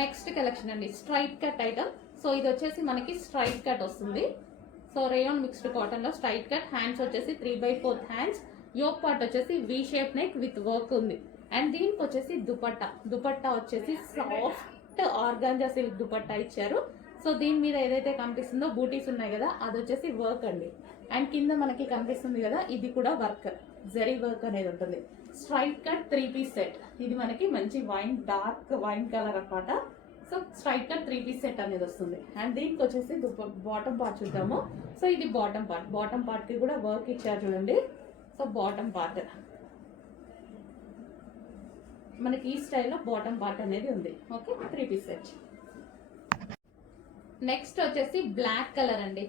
Next collection అండి straight cut item. So ఇది వచ్చేసి మనకి స్ట్రైట్ కట్ వస్తుంది. సో రేయాన్ మిక్స్డ్ కాటన్ లో స్ట్రైట్ కట్. హ్యాండ్స్ వచ్చేసి 3/4 హ్యాండ్స్. యోక్ పార్ట్ వచ్చేసి V shape neck with work ఉంది. అండ్ దీనికి వచ్చేసి దుపట్టా వచ్చేసి సాఫ్ట్ ఆర్గాంజా సిల్క్ దుపట్టా ఇచ్చారు. సో దీని మీద ఏదైతే కనిపిస్తుందో బూటీస్ ఉన్నాయి కదా, అది వచ్చేసి వర్క్ అండి. అండ్ కింద మనకి కనిపిస్తుంది కదా, ఇది కూడా వర్క్, జరీ వర్క్ అనేది ఉంటుంది. Straight cut 3 piece set. ఇది మనకి మంచి డార్క్ వైన్ కలర్ అన్నమాట. So straight cut 3 piece set అనేది వస్తుంది. అండ్ దీనికి వచ్చేసి బాటమ్ పార్ట్ చూద్దాము. సో ఇది బాటమ్ పార్ట్ కి కూడా వర్క్ ఇచ్చారు చూడండి. సో బాటమ్ పార్ట్ మనకి ఈ స్టైల్లో బాటమ్ పార్ట్ అనేది ఉంది. Okay, 3 piece set. నెక్స్ట్ వచ్చేసి బ్లాక్ కలర్ అండి.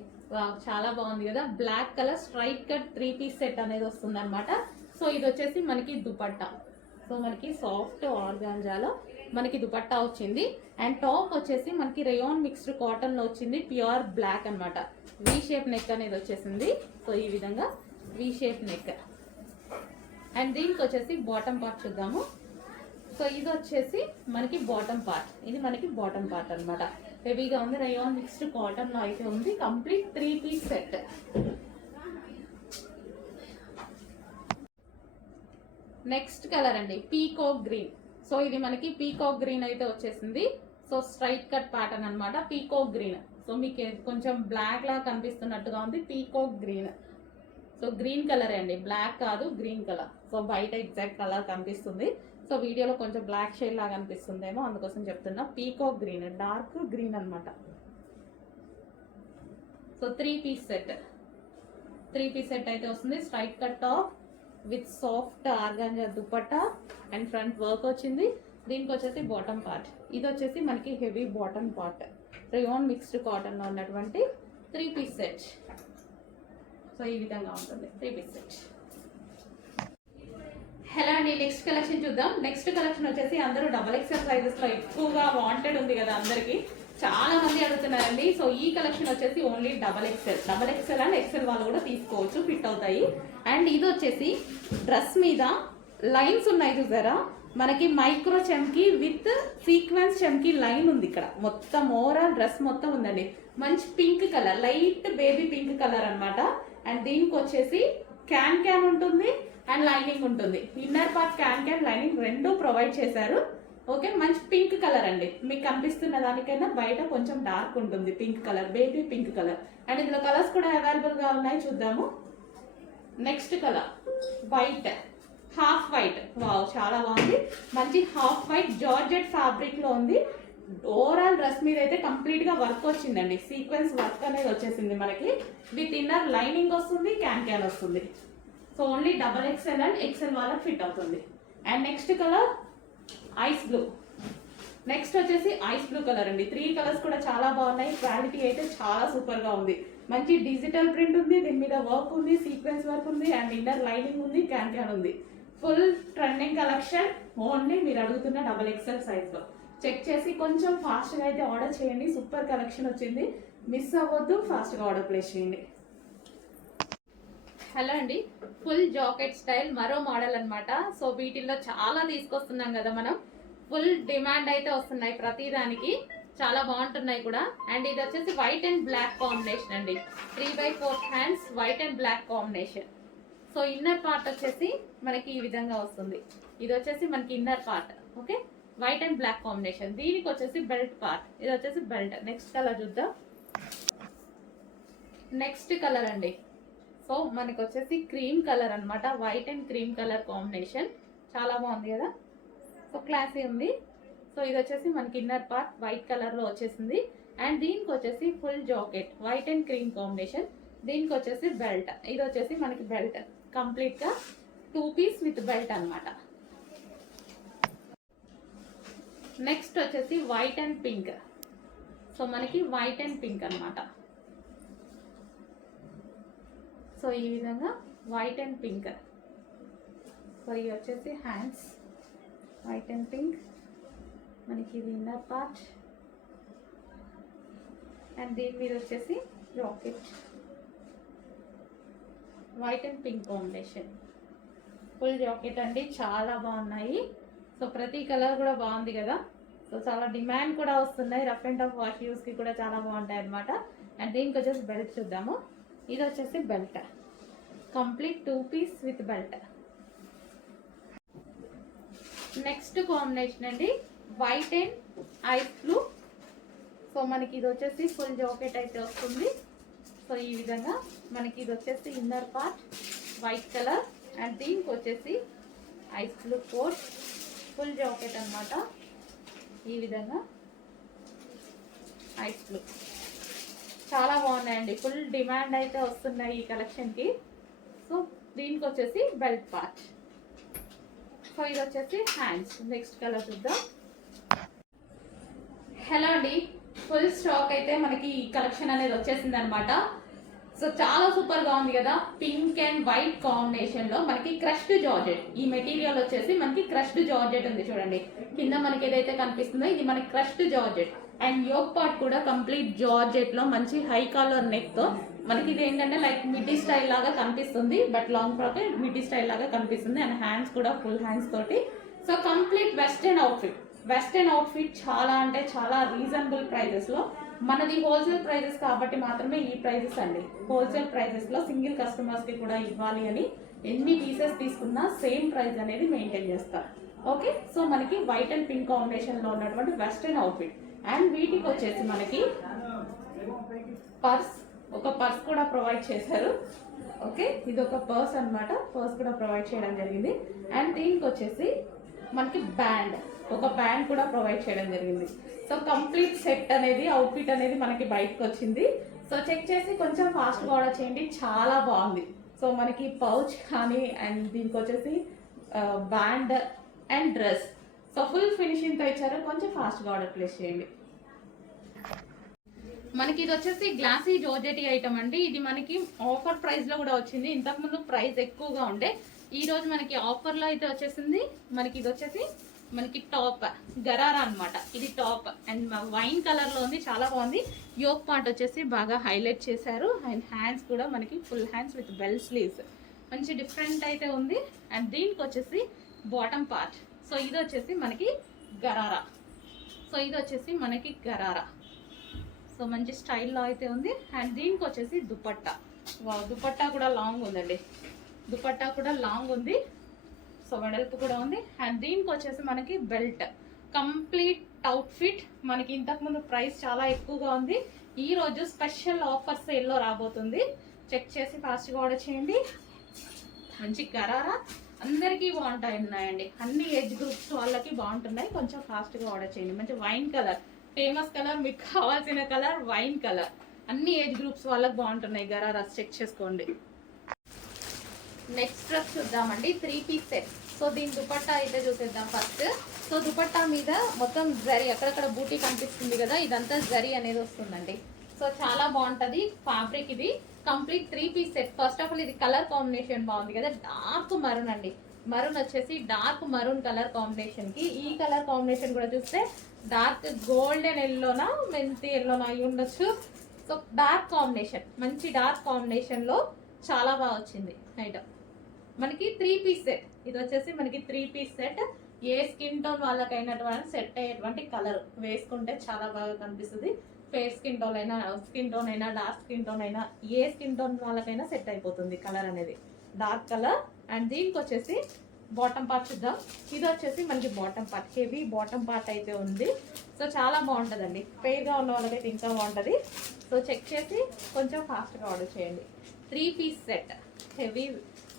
చాలా బాగుంది కదా, black colour straight cut 3 piece set అనేది వస్తుంది అనమాట. సో ఇది వచ్చేసి మనకి దుపట్టా. సో మనకి సాఫ్ట్ ఆర్గాంజాలో మనకి దుపట్టా వచ్చింది. అండ్ టాప్ వచ్చేసి మనకి రేయాన్ మిక్స్డ్ కాటన్ లో వచ్చింది, ప్యూర్ బ్లాక్ అనమాట. వి షేప్ నెక్ అనేది వచ్చేసింది. సో ఈ విధంగా వి షేప్ నెక్. అండ్ దీనికి వచ్చేసి బాటమ్ పార్ట్ చూద్దాము. సో ఇది వచ్చేసి మనకి బాటమ్ పార్ట్. ఇది మనకి బాటమ్ పార్ట్ అనమాట. హెవీగా ఉంది, రేయాన్ మిక్స్డ్ కాటన్ లో అయితే ఉంది. Complete 3 piece set. Next colour అండి పీకాక్ గ్రీన్. సో ఇది మనకి పీకాక్ గ్రీన్ అయితే వచ్చేసింది. సో స్ట్రైట్ కట్ ప్యాటర్న్ అనమాట, పీకాక్ గ్రీన్. సో మీకు కొంచెం బ్లాక్ లా కనిపిస్తున్నట్టుగా ఉంది, peacock green. So green colour అండి, బ్లాక్ కాదు, గ్రీన్ కలర్. సో బయట ఎగ్జాక్ట్ కలర్ కనిపిస్తుంది. సో వీడియోలో కొంచెం బ్లాక్ షేడ్ లాగా అనిపిస్తుందేమో, అందుకోసం చెప్తున్నా. పీకాక్ గ్రీన్, డార్క్ గ్రీన్ అనమాట. So 3 piece set. 3 piece set అయితే వస్తుంది. Straight cut top with soft organza dupatta and front work వచ్చింది. దీనికి వచ్చేసి బాటమ్ పార్ట్. ఇది వచ్చేసి మనకి heavy bottom part, rayon mixed cotton లో ఉన్నటువంటి 3 పీస్ సెట్. సో ఈ విధంగా ఉంటుంది 3 పీస్ సెట్. హలో అండి, నెక్స్ట్ కలెక్షన్ చూద్దాం. నెక్స్ట్ కలెక్షన్ వచ్చేసి అందరూ XXL సైజెస్ లో ఎక్కువగా వాంటెడ్ ఉంది కదా అందరికి, చాలా మంది అడుగుతున్నారండి. సో ఈ కలెక్షన్ వచ్చేసి ఓన్లీ XXL అండ్ ఎక్సెల్ వాళ్ళు కూడా తీసుకోవచ్చు, ఫిట్ అవుతాయి. అండ్ ఇది వచ్చేసి డ్రెస్ మీద లైన్స్ ఉన్నాయి చూసారా, మనకి మైక్రో చమ్కీ విత్ సీక్వెన్స్ చమ్కీ లైన్ ఉంది ఇక్కడ. మొత్తం ఓవరాల్ డ్రెస్ మొత్తం ఉందండి. మంచి pink colour, light baby pink colour అనమాట. అండ్ దీనికి వచ్చేసి క్యాన్ ఉంటుంది అండ్ లైనింగ్ ఉంటుంది. ఇన్నర్ పార్ట్ క్యాన్ లైనింగ్ రెండు ప్రొవైడ్ చేశారు. ఓకే, మంచి పింక్ కలర్ అండి. మీకు కనిపిస్తున్న దానికైనా బయట కొంచెం డార్క్ ఉంటుంది pink colour, baby pink colour. And ఇందులో కలర్స్ కూడా అవైలబుల్ గా ఉన్నాయి, చూద్దాము. Next colour white, half white. Wow, చాలా బాగుంది. మంచి హాఫ్ వైట్ జార్జెట్ ఫ్యాబ్రిక్ లో ఉంది. ఓవరాల్ డ్రెస్ మీద అయితే కంప్లీట్ గా వర్క్ వచ్చిందండి, సీక్వెన్స్ వర్క్ అనేది వచ్చేసింది మనకి. విత్ ఇన్నర్ లైనింగ్ వస్తుంది, క్యాన్ వస్తుంది. So only XXL and XL వాళ్ళకి ఫిట్ అవుతుంది. And next colour ice blue. Next వచ్చేసి ఐస్ బ్లూ కలర్ అండి. 3 కలర్స్ కూడా చాలా బాగున్నాయి. క్వాలిటీ అయితే చాలా సూపర్ గా ఉంది. మంచి డిజిటల్ ప్రింట్ ఉంది, దీని మీద వర్క్ ఉంది, సీక్వెన్స్ వర్క్ ఉంది, అండ్ ఇన్నర్ లైనింగ్ ఉంది, క్యాన్ ఉంది. Full trending collection. ఓన్లీ మీరు అడుగుతున్న XXL సైజ్ లో. చెక్ చేసి కొంచెం ఫాస్ట్ గా అయితే ఆర్డర్ చేయండి. సూపర్ కలెక్షన్ వచ్చింది, మిస్ అవ్వద్దు, ఫాస్ట్ గా ఆర్డర్ ప్లేస్ చేయండి. హలో అండి, ఫుల్ జాకెట్ స్టైల్ మరో మోడల్ అనమాట. సో వీటిల్లో చాలా తీసుకొస్తున్నాం కదా మనం. ఫుల్ డిమాండ్ అయితే వస్తున్నాయి ప్రతి దానికి, చాలా బాగుంటున్నాయి కూడా. అండ్ ఇది వచ్చేసి వైట్ అండ్ బ్లాక్ కాంబినేషన్ అండి. 3/4 hands, white and black combination. So inner part వచ్చేసి మనకి ఈ విధంగా వస్తుంది. ఇది వచ్చేసి మనకి inner part. Okay, white and black combination. దీనికి వచ్చేసి బెల్ట్ పార్ట్. ఇది వచ్చేసి బెల్ట్. నెక్స్ట్ కలర్ చూద్దాం. నెక్స్ట్ కలర్ అండి. సో మనకి వచ్చేసి క్రీమ్ కలర్ అనమాట, white and cream colour combination. చాలా బాగుంది కదా, సో క్లాసీ ఉంది. సో ఇది వచ్చేసి మనకి ఇన్నర్ పార్ట్ వైట్ కలర్ లో వచ్చేసింది. అండ్ దీనికి వచ్చేసి full jacket, white and cream combination. దీనికి వచ్చేసి బెల్ట్. ఇది వచ్చేసి మనకి బెల్ట్, కంప్లీట్ గా 2 పీస్ విత్ బెల్ట్ అనమాట. నెక్స్ట్ వచ్చేసి వైట్ అండ్ పింక్. సో మనకి వైట్ అండ్ పింక్ అనమాట. సో ఈ విధంగా వైట్ అండ్ పింక్. సో ఇవి వచ్చేసి హ్యాండ్స్, వైట్ అండ్ పింక్. మనకి ఇది ఇన్నర్ పార్ట్. అండ్ దీని మీద వచ్చేసి jacket, white and pink combination. Full jacket అండి, చాలా బాగున్నాయి. సో ప్రతి కలర్ కూడా బాగుంది కదా. సో చాలా డిమాండ్ కూడా వస్తున్నాయి, రఫ్ అండ్ టఫ్ వాష్ యూస్కి కూడా చాలా బాగుంటాయి అనమాట. అండ్ దీనికి వచ్చేసి బెల్ట్ చూద్దాము. ఇది వచ్చేసి belt, complete 2 piece with belt. Next combination అండి white and ice blue. So మనకి ఇది వచ్చేసి ఫుల్ జాకెట్ అయితే వస్తుంది. సో ఈ విధంగా మనకి ఇది వచ్చేసి inner part white colour and దీనికి వచ్చేసి ice blue coat full jacket అనమాట. ఈ విధంగా ఐస్ బ్లూ చాలా బాగున్నాయండి, ఫుల్ డిమాండ్ అయితే వస్తున్నాయి ఈ కలెక్షన్కి. సో దీనికి వచ్చేసి బెల్ట్ పార్ట్. సో ఇది వచ్చేసి హ్యాండ్స్. నెక్స్ట్ కలర్ చూద్దాం. హలో అండి, ఫుల్ స్టాక్ అయితే మనకి ఈ కలెక్షన్ అనేది వచ్చేసింది అనమాట. సో చాలా సూపర్ గా ఉంది కదా, పింక్ అండ్ వైట్ కాంబినేషన్ లో మనకి క్రష్డ్ జార్జెట్. ఈ మెటీరియల్ వచ్చేసి మనకి క్రష్డ్ జార్జెట్ ఉంది చూడండి, కింద మనకి ఏదైతే కనిపిస్తుందో ఇది మనకి crushed georgette. And yoke part కూడా కంప్లీట్ జార్జెట్ లో మంచి హై కాలర్ నెక్ తో మనకి ఇది ఏంటంటే లైక్ మిడ్డీ స్టైల్ లాగా కనిపిస్తుంది, but long frock middy style లాగా కనిపిస్తుంది. అండ్ హ్యాండ్స్ కూడా ఫుల్ హ్యాండ్స్ తోటి. So complete western outfit. Western outfit చాలా అంటే చాలా రీజనబుల్ ప్రైజెస్ లో, మనది హోల్సేల్ ప్రైజెస్ కాబట్టి మాత్రమే ఈ ప్రైజెస్ అండి. హోల్సేల్ ప్రైజెస్ లో సింగిల్ కస్టమర్స్ కి కూడా ఇవ్వాలి అని ఎన్ని పీసెస్ తీసుకున్నా సేమ్ ప్రైస్ అనేది మెయింటైన్ చేస్తారు. ఓకే, సో మనకి వైట్ అండ్ పింక్ కాంబినేషన్ లో ఉన్నటువంటి వెస్టర్న్ అవుట్ఫిట్. అండ్ వీటికి వచ్చేసి మనకి పర్స్, ఒక పర్స్ కూడా ప్రొవైడ్ చేశారు. ఓకే, ఇది ఒక పర్స్ అన్నమాట, పర్స్ కూడా ప్రొవైడ్ చేయడం జరిగింది. అండ్ దీనికి వచ్చేసి మనకి బ్యాండ్, ఒక బ్యాండ్ కూడా ప్రొవైడ్ చేయడం జరిగింది. సో కంప్లీట్ సెట్ అనేది, అవుట్ఫిట్ అనేది మనకి బయటకు వచ్చింది. సో చెక్ చేసి కొంచెం ఫాస్ట్గా ఆర్డర్ చేయండి, చాలా బాగుంది. సో మనకి పౌచ్ కానీ అండ్ దీనికి వచ్చేసి band and dress, so full ఫినిషింగ్తో ఇచ్చారు, కొంచెం ఫాస్ట్గా ఆర్డర్ ప్లేస్ చేయండి. మనకి ఇది వచ్చేసి గ్లాసీ జోర్జెటీ ఐటమ్ అండి. ఇది మనకి ఆఫర్ ప్రైస్ లో కూడా వచ్చింది. ఇంతకుముందు ప్రైస్ ఎక్కువగా ఉండే, ఈ రోజు మనకి ఆఫర్ లో అయితే వచ్చేసింది. మనకి ఇది వచ్చేసి మనకి టాప్ గరారా అన్నమాట. ఇది టాప్ అండ్ వైన్ కలర్ లో ఉంది, చాలా బాగుంది. యోక్ పార్ట్ వచ్చేసి బాగా హైలైట్ చేశారు. అండ్ హ్యాండ్స్ కూడా మనకి full hands with bell sleeves, మంచి డిఫరెంట్ అయితే ఉంది. అండ్ దీనికి వచ్చేసి బాటమ్ పార్ట్. సో ఇది వచ్చేసి మనకి గరారా. సో ఇది వచ్చేసి మనకి గరారా. సో మంచి స్టైల్లో అయితే ఉంది. అండ్ దీనికి వచ్చేసి దుపట్టా. దుపట్టా కూడా లాంగ్ ఉందండి, దుపట్టా కూడా లాంగ్ ఉంది. సో వెడల్పు కూడా ఉంది. అండ్ దీనికి వచ్చేసి మనకి బెల్ట్, కంప్లీట్ అవుట్ఫిట్. మనకి ఇంతకుముందు ప్రైస్ చాలా ఎక్కువగా ఉంది, ఈ రోజు స్పెషల్ ఆఫర్ సేల్లో రాబోతుంది. చెక్ చేసి ఫాస్ట్గా ఆర్డర్ చేయండి. మంచి గరారా అందరికీ బాగుంటాయి ఉన్నాయండి, అన్ని ఏజ్ గ్రూప్స్ వాళ్ళకి బాగుంటున్నాయి. కొంచెం ఫాస్ట్గా ఆర్డర్ చేయండి. మంచి వైన్ కలర్, ఫేమస్ కలర్, మీకు కావాల్సిన కలర్ వైన్ కలర్, అన్ని ఏజ్ గ్రూప్స్ వాళ్ళకి బాగుంటున్నాయి గరారాస్, చెక్ చేసుకోండి. నెక్స్ట్ డ్రెస్ చూద్దామండి, 3 పీస్ సెట్. సో దీని దుపట్టా అయితే చూసేద్దాం ఫస్ట్. సో దుపట్టా మీద మొత్తం జరీ, అక్కడక్కడ బూటీ కనిపిస్తుంది కదా, ఇదంతా జరీ అనేది వస్తుందండి. సో చాలా బాగుంటుంది ఫ్యాబ్రిక్. ఇది complete 3 piece set. First of all ఇది కలర్ కాంబినేషన్ బాగుంది కదా, డార్క్ మరూన్ అండి. మరూన్ వచ్చేసి డార్క్ మరూన్ కలర్ కాంబినేషన్ కి, ఈ కలర్ కాంబినేషన్ కూడా చూస్తే డార్క్ గోల్డెన్ ఎల్లోనా మెంతి ఎల్లోనా అయి ఉండొచ్చు. సో డార్క్ కాంబినేషన్, మంచి డార్క్ కాంబినేషన్ లో చాలా బాగా వచ్చింది ఐటమ్. మనకి 3 పీస్ సెట్. ఇది వచ్చేసి మనకి 3 పీస్ సెట్. ఏ స్కిన్ టోన్ వాళ్ళకైనటువంటి సెట్ అయ్యేటువంటి కలర్ వేసుకుంటే చాలా బాగా కనిపిస్తుంది. ఫేర్ స్కిన్ టోన్ అయినా డార్క్ స్కిన్ టోన్ అయినా, ఏ స్కిన్ టోన్ వాళ్ళకైనా సెట్ అయిపోతుంది కలర్ అనేది, డార్క్ కలర్. అండ్ దీనికి వచ్చేసి బాటమ్ పార్ట్ చూద్దాం. ఇది వచ్చేసి మనకి bottom part, heavy bottom part అయితే ఉంది. సో చాలా బాగుంటుందండి, ఫెయిర్గా ఉన్న వాళ్ళకైతే ఇంకా బాగుంటుంది. సో చెక్ చేసి కొంచెం ఫాస్ట్గా ఆర్డర్ చేయండి. 3 పీస్ సెట్ హెవీ.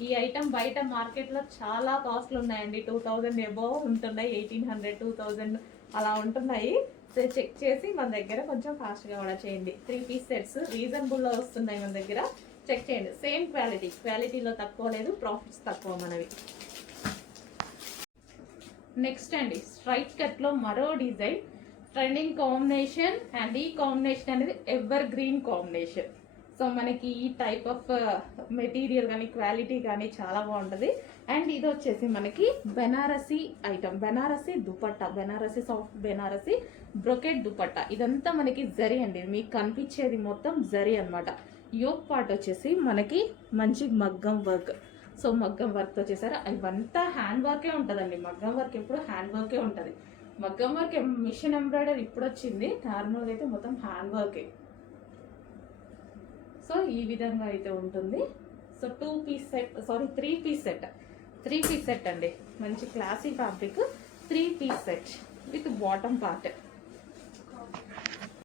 ఈ ఐటమ్ బయట మార్కెట్లో చాలా కాస్ట్లు ఉన్నాయండి, 2000 అబోవ్ ఉంటున్నాయి, 1800 2000 అలా ఉంటున్నాయి. సో చెక్ చేసి మన దగ్గర కొంచెం ఫాస్ట్గా ఆర్డర్ చేయండి. 3 పీస్ సెట్స్ రీజనబుల్లో వస్తున్నాయి మన దగ్గర, చెక్ చేయండి. సేమ్ క్వాలిటీలో తక్కువ లేదు, ప్రాఫిట్స్ తక్కువ మనవి. నెక్స్ట్ అండి స్ట్రైట్ కట్లో మరో డిజైన్, ట్రెండింగ్ కాంబినేషన్. అండ్ ఈ కాంబినేషన్ అనేది ఎవర్ గ్రీన్ కాంబినేషన్. సో మనకి ఈ టైప్ ఆఫ్ మెటీరియల్ కానీ క్వాలిటీ కానీ చాలా బాగుంటుంది. అండ్ ఇది వచ్చేసి మనకి Banarasi item, Banarasi dupatta, Banarasi soft Banarasi brocade dupatta. ఇదంతా మనకి జరీ అండి, మీకు కనిపించేది మొత్తం జరీ అనమాట. యోక్ పార్ట్ వచ్చేసి మనకి మంచి మగ్గం వర్క్. సో మగ్గం వర్క్తో చేశారు, ఇవంతా హ్యాండ్ వర్కే ఉంటుందండి. మగ్గం వర్క్ ఎప్పుడు హ్యాండ్ వర్కే ఉంటుంది. మగ్గం వర్క్ మిషన్ ఎంబ్రాయిడరీ ఇప్పుడు వచ్చింది, నార్మల్గా అయితే మొత్తం హ్యాండ్ వర్కే. సో ఈ విధంగా అయితే ఉంటుంది. So 2 piece set, sorry 3 piece set, 3 piece set అండి. మంచి classy fabric 3 piece set with bottom part.